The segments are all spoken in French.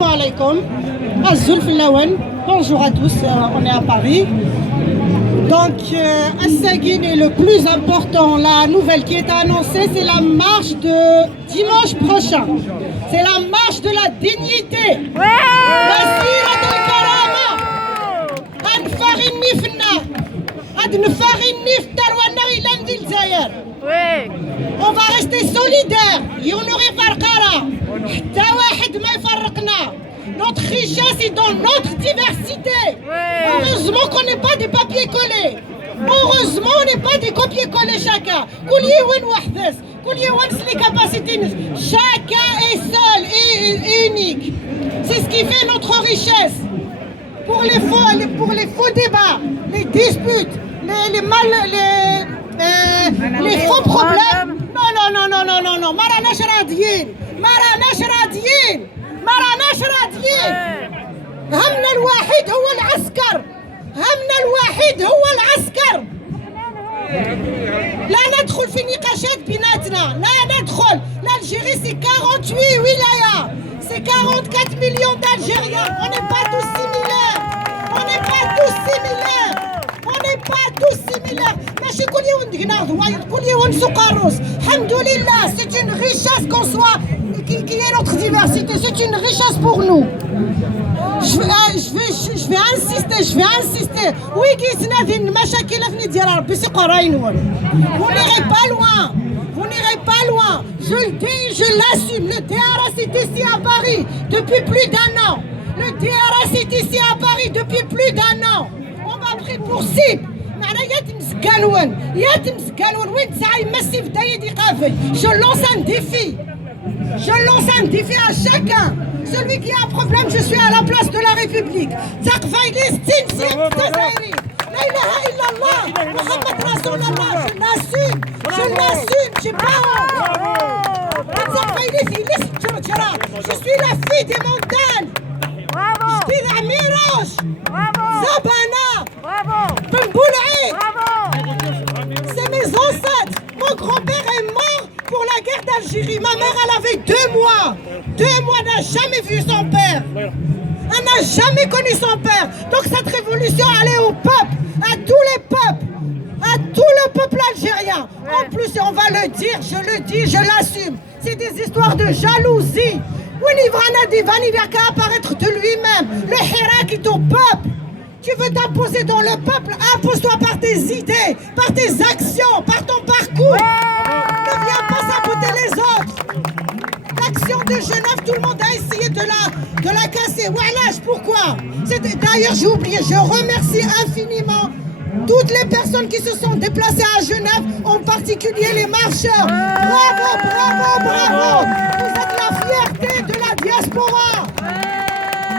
Alaikum, Azul Filawen, bonjour à tous, on est à Paris. Donc, Assaguine est le plus important. La nouvelle qui est annoncée, c'est la marche de dimanche prochain. C'est la marche de la dignité. On va rester solidaires. Notre richesse est dans notre diversité. Heureusement qu'on n'est pas des papiers collés. Heureusement on n'est pas des copier-coller chacun. Chacun est seul et unique. C'est ce qui fait notre richesse. Pour les faux débats, les disputes, les faux problèmes. Non. Maranash radiyين. همنا الوحيد هو العسكر. لا ندخل في نقاشات بيناتنا. لا ندخل. L'Algérie c'est 48 wilayas. C'est 44 millions d'Algériens. On n'est pas tous similaires. ماشي كل يوم نقناض كل يوم نسوق الروس. الحمد لله, c'est une richesse qu'on soit qui est notre diversité, c'est une richesse pour nous. Je vais insister. Oui, vous n'irez pas loin. Je le dis, je l'assume. Le DRS est ici à Paris depuis plus d'un an. On m'a pris pour cible. Je lance un défi à chacun. Celui qui a un problème, je suis à la place de la République. Je l'assume, j'ai pas honte. Je suis la fille des montagnes. Je dis Amiroche, Zabana, Bamboulaï. C'est mes ancêtres. Mon grand-père est mort pour la guerre d'Algérie. Ma mère, elle avait 2 mois. 2 mois, n'a jamais vu son père. Elle n'a jamais connu son père. Donc cette révolution, elle est au peuple, à tous les peuples, à tout le peuple algérien. En plus, on va le dire, je le dis, je l'assume. C'est des histoires de jalousie. Winnie n'a qu'à apparaître de lui-même. Le Hirak est au peuple. Tu veux t'imposer dans le peuple, impose-toi par tes idées, par tes actions, par ton parcours. Ne viens pas saboter les autres. L'action de Genève, tout le monde a essayé de la casser. Voilà, pourquoi? D'ailleurs, j'ai oublié, je remercie infiniment toutes les personnes qui se sont déplacées à Genève, en particulier les marcheurs. Bravo. Vous êtes la fierté de la diaspora.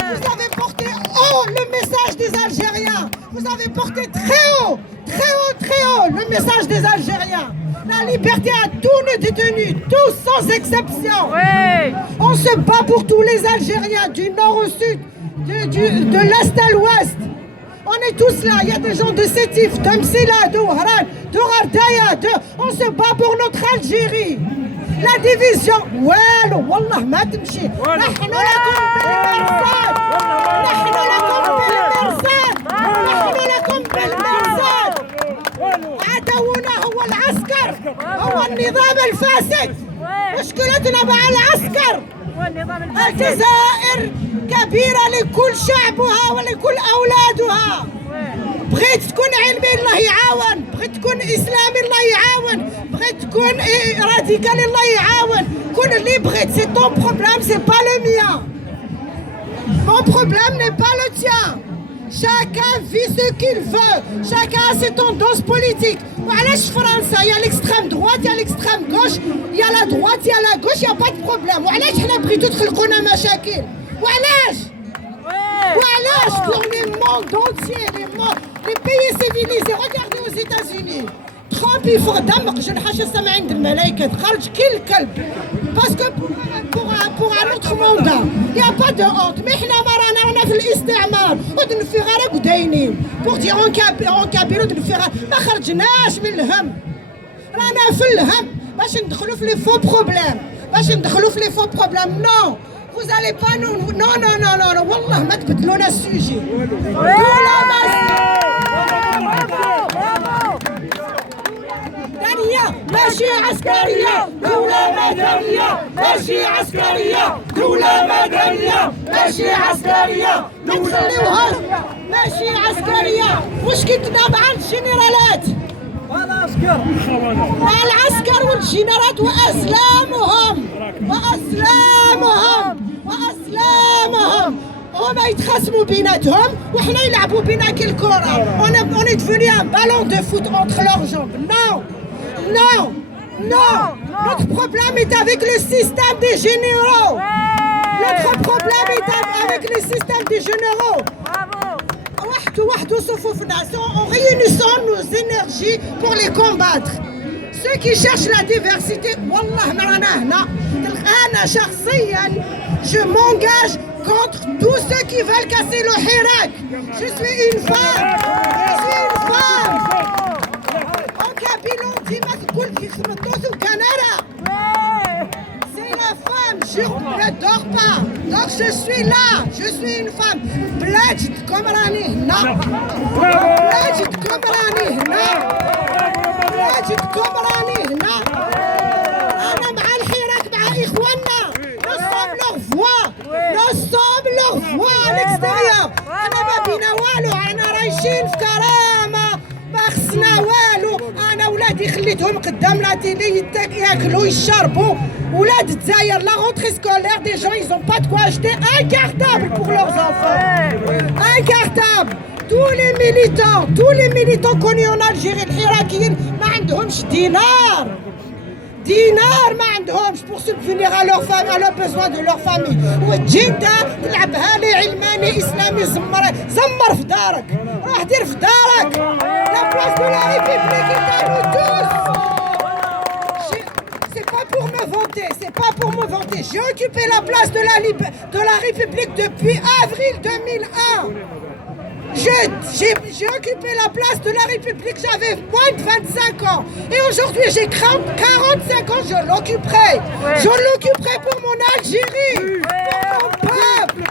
Vous avez porté haut le message des Algériens. Vous avez porté très haut le message des Algériens. La liberté à tous nos détenus, tous sans exception. On se bat pour tous les Algériens, du nord au sud, de l'est à l'ouest. On est tous là, il y a des gens de Sétif, de Msila, de Ouhran, de Ghardaya, on se bat pour notre Algérie. La division, wallah ma تمشي. نحن لكم بالمرصاد. عدونا هو العسكر، هو النظام الفاسد. مشكلتنا مع العسكر. الجزائر كبيرة لكل شعبها ولكل أولادها. بغيت تكون علمي الله يعاون، بغيت تكون إسلامي الله يعاون، بغيت تكون راديكالي الله يعاون. كون اللي بغيت. C'est ton problème, c'est pas le mien. Mon problème n'est pas le tien. Chacun vit ce qu'il veut. Chacun a ses tendances politiques. وعلاش فرنسا il y a l'extrême droite, il y a l'extrême gauche, il y a la droite, il y a la gauche, il n'y a pas de problème. وعلاش حنا بغيتو تخلقونا مشاكل؟ وعلاش dans le monde entier, les pays civilisés. Regardez aux États-Unis. Trump يفرض دمق جنحاش السمع عند الملائكة خرج كل الكلب. Parce que pour un autre mandat, il n'y a pas de honte. Mais حنا رانا في الاستعمار ودنفي غير وداينين. Pour dire en Kabyle ودنفي ما خرجناش من الهم. رانا في الهم باش ندخلوا في les faux problèmes. Non, vous allez pas nous... Non, non, non, non, non. Wallah, ما تبدلونا السوجي. ماشي عسكرية، دولة مدنية، ماشي عسكرية، دولة مدنية، ماشي عسكرية، نخليوها ماشي عسكرية، مشكلتنا مع الجنرالات، مع العسكر والجنرالات وأسلامهم، هما يتخاصموا بيناتهم وحنا يلعبوا بينا كالكرة. On est devenu un ballon de foot entre leurs jambes. Non. Non, non, notre problème est avec le système des généraux. Notre problème est avec le système des généraux. En réunissant nos énergies pour les combattre. Ceux qui cherchent la diversité, Wallah, je m'engage contre tous ceux qui veulent casser le Hirak. Je suis une femme. C'est la femme, je ne dors pas. Donc je suis là, je suis une femme. بلاجد كم راني هنا، بلاجد كم راني هنا، بلاجد كم راني هنا. أنا مع الحراك مع إخواننا. Nous sommes leur voix, nous sommes leur voix à l'extérieur. أنا ما بينا والو، أنا رايشين في كرامة. ما خصنا والو. انا ولادي خليتهم قدام لا تيلي ياكلوا يشربوا. ولاد الجزائر لا rentrée scolaire des gens ils ont pas de quoi acheter un cartable pour leurs enfants. Un cartable. tous les militants connus en Algérie الحراكيين ما عندهمش دينار ما عندهمش pour subvenir à leur famille, à leurs besoins de leur famille. وتجي انت تلعبها لي علماني اسلامي زمر في دارك. روح دير في دارك. La place de la République est à nous tous. C'est pas pour me vanter, J'ai occupé la place de la République depuis avril 2001. J'ai occupé la place de la République, j'avais moins de 25 ans. Et aujourd'hui, j'ai 45 ans, je l'occuperai. Je l'occuperai pour mon Algérie, pour mon peuple.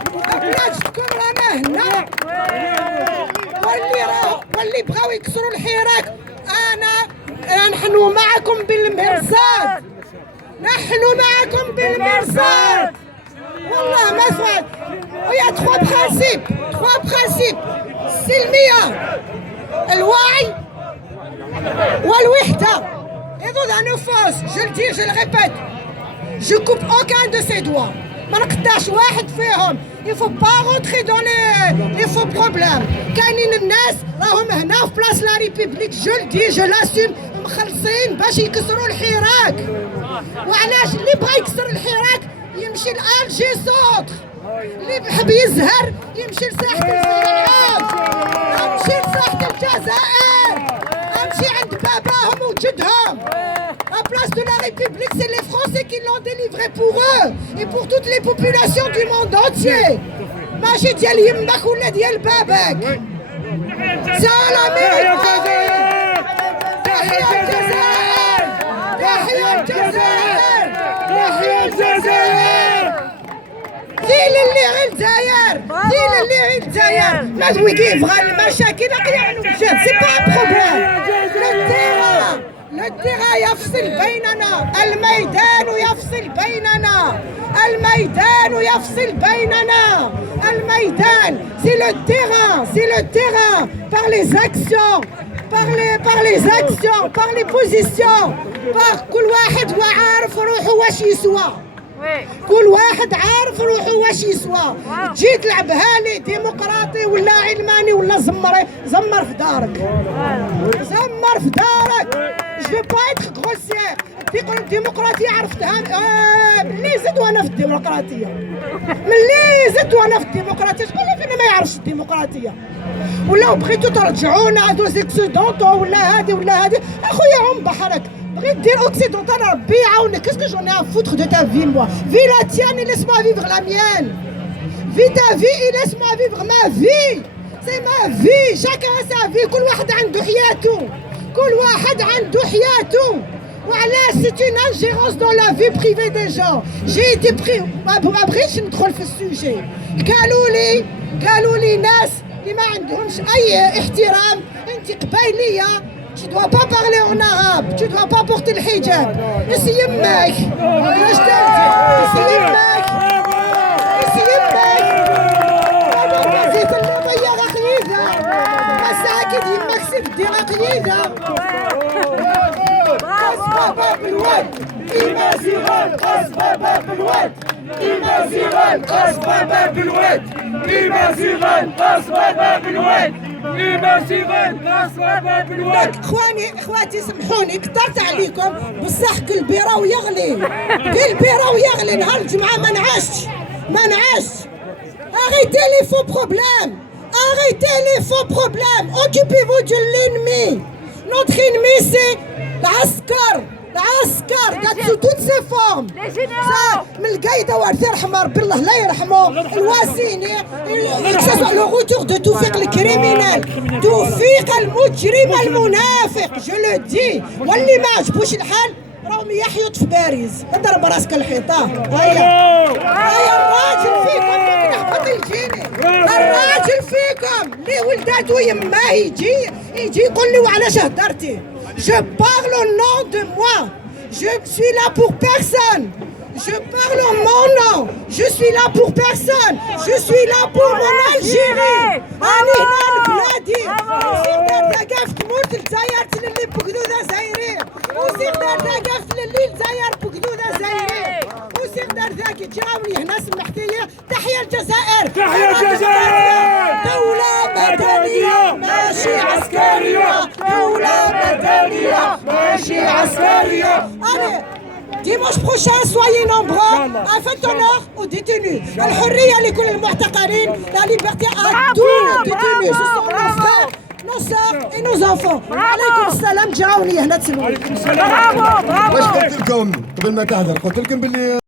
واللي بغاو يكسروا الحراك نحن معكم بالمرصاد. والله ما فات. Il y a trois principes. السلمية، الوعي والوحدة. Et dans la nufus, je le dis, je le répète, je coupe aucun de ces doigts. ما نقطعش واحد فيهم. Il faut pas rentrer dans les faux problèmes. كاينين الناس راهم هنا في بلاص لا ريبوبليك، جو الدي جو لاسوم، مخلصين باش يكسروا الحراك. وعلاش؟ اللي بغى يكسر الحراك يمشي لألجي سونتر، اللي بحب يزهر يمشي لساحة الزراعات، يمشي لساحة الجزائر، يمشي عند باباهم وجدهم. La place de la République, c'est les Français qui l'ont délivré pour eux et pour toutes les populations du monde entier. ماشي ديال يمك ولا ديال باباك. سلامي تحيا الجزائر، تحيا الجزائر، تحيا الجزائر. ديال اللي غير الجزائر، ما تويكيف غير المشاكل قيعنوا بجد. سي با ان بروبليم. Le terrain يفصل بيننا، الميدان يفصل بيننا، الميدان. C'est le terrain par les actions, par les positions. كل واحد وعارف روحه واش يسوى. كل واحد عارف روحه واش يسوى. تجي تلعبها لي ديمقراطي ولا علماني ولا زمر في دارك. Je veux pas être grossière. الديمقراطية عرفتها ملي زدت وانا في الديمقراطية. شكون فينا ما يعرفش الديمقراطية؟ ولا بغيتو ترجعونا دو زيكسيدونتو ولا هادي اخويا عم بحرك. بغيت دير اوكسيدونتال ربي يعاونك. Qu'est-ce que j'en ai à foutre de ta vie moi? Vis la tienne et laisse-moi vivre la mienne. Vis ta vie et laisse-moi vivre ma vie. C'est ma vie. Chacun a sa vie. كل واحد عنده حياته. وعلاش c'est une ingérence dans la vie privée des gens. J'ai été pris ما بغيتش ندخل في السوجي. قالوا لي ناس اللي ما عندهمش اي احترام. انت قبايليه tu dois pas parler en arabe, tu dois pas porter le hijab. اسي يمك اش تردي اسي يمك اسي يمك انا زيت اللي راه خليده مساكن يمك سيدي راه خليده. باب الواد إمازيغان قصبة باب الواد إمازيغان قصبة باب الواد إمازيغان قصبة باب الواد إمازيغان قصبة باب الواد. اخواتي سمحوني كثرت عليكم بصح كل بيرة ويغلي كل بيرة ويغلي. نهار الجمعة ما نعشت. Arrêtez les faux problèmes. Arrêtez les faux problèmes. Occupez-vous de l'ennemi. Notre ennemi c'est العسكر sous toutes ses formes. من القايده وارث يرحم ربي الله لا يرحمه الواسيني le retour de توفيق الكريمينال توفيق المجرم المنافق جو لو دي. واللي ما عجبوش الحال راهم يحيط في باريس اضرب راسك الحيطه. هيا الراجل فيكم نحبط يجيني الراجل فيكم اللي ولداتو يماه يجي يقول لي وعلاش هدرتي. Je parle au nom de moi. Je suis là pour personne. Je parle en mon nom. Je suis là pour personne. Je suis là pour mon Algérie. أنا هنا بلادي. وزير دار تموت الجزائر اللي بقدودة زايرين. وزير دار اللي الجزائر بقدودة زايرين. وزير دار جاوني هنا سمحتي لي تحيا الجزائر. تحيا الجزائر. دولة مدنية ماشي عسكرية. دولة مدنية ماشي عسكرية. Allez, dimanche prochain, soyez nombreux à fête d'honneur aux détenus. الحرية لكل المعتقلين. La liberté à tous les détenus. Ce sont nos frères, nos sœurs et nos enfants. عليكم السلام. جاوني هنا تسمعوا. عليكم السلام. واش قلت لكم قبل ما تهضر؟ قلت لكم باللي